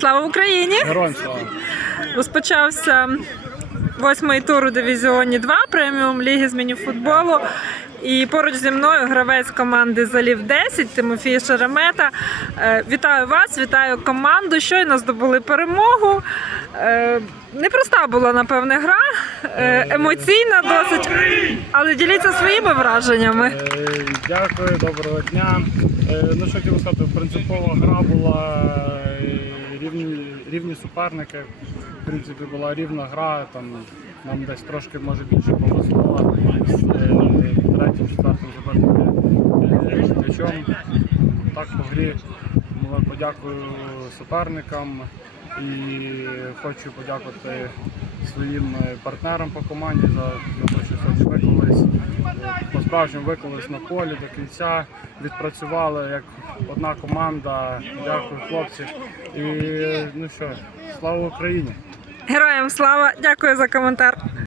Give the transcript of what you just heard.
Слава Україні! Героям слава. Розпочався восьмий тур у дивізіоні 2 преміум ліги з мініфутболу. І поруч зі мною гравець команди Залів 10 Тимофій Шеремета. Е, Вітаю вас, вітаю команду. Щойно здобули перемогу. Е, Непроста була, напевне, гра, е, емоційна досить. Але діліться своїми враженнями. Дякую, доброго дня. Ну що хотів сказати, принципова гра була рівні, рівні суперники. В принципі, була рівна гра. Там нам десь трошки може більше повезло з е, третім, четвертим забитим е, м'ячом. Так по грі подякую суперникам і хочу подякувати своїм е, партнерам по команді за, те, що сьогодні виклались. По справжньому виклались на полі до кінця, відпрацювали як одна команда. Дякую, хлопці. І ну що, слава Україні! Героям слава! Дякую за коментар.